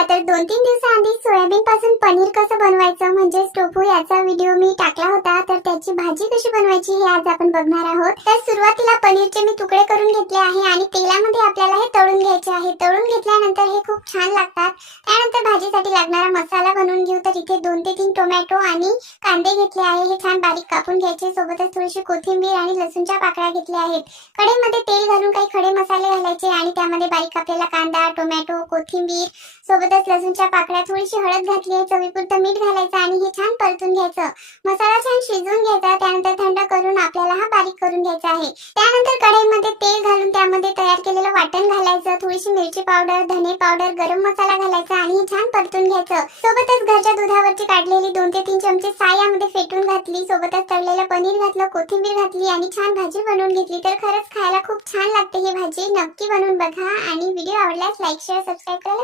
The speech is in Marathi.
चला तर दोन तीन दिवसाआधी सोयाबीन पासून पनीर कसं बनवायचं म्हणजे टोफू याचा व्हिडिओ मी टाकला होता तर त्याची भाजी कशी बनवायची हे आज आपण बघणार आहोत. तर सुरुवातीला पनीरचे मी तुकडे करून घेतले आहे आणि तेलामध्ये आपल्याला हे तळून घ्यायचे आहे. तळून घेतल्यानंतर हे खूप छान लागतात. त्यानंतर भाजीसाठी लागणारा मसाला बनवून घेऊ तर इथे दोन ते तीन टोमॅटो आणि कांदे घेतले आहे. हे छान बारीक कापून घ्यायचे. सोबतच थोडीशी कोथिंबीर आणि लसूणच्या पाकळ्या घेतल्या आहेत. कडेमध्ये तेल घालून काही खडे मसाले घालायचे आणि त्यामध्ये बारीक कापलेला कांदा टोमॅटो कोथिंबीर सोबत सोबतच लसूणच्या पाकळ्या थोडीशी हळद घातली आहे चवीपुरतं मीठ घालायचं आणि हे छान परतून घ्यायचं. मसाला छान शिजवून घ्यायचा त्यानंतर थंड करून आपल्याला हा बारीक करून घ्यायचा आहे. त्यानंतर कढईमध्ये तेल घालून त्यामध्ये तयार केलेलं वाटण घालायचं थोडीशी मिरची पावडर धने पावडर गरम मसाला घालायचा आणि हे छान परतून घ्यायचं. सोबतच घरच्या दुधावरची काढलेली दोन ते तीन चमचे साय यामध्ये फेटून घातली सोबतच तळलेलं पनीर घातलं कोथिंबीर घातली आणि छान भाजी बनवून घेतली. तर खरंच खायला खूप छान लागते ही भाजी. नक्की बनवून बघा आणि व्हिडिओ आवडल्यास लाईक शेअर सबस्क्राईब करायला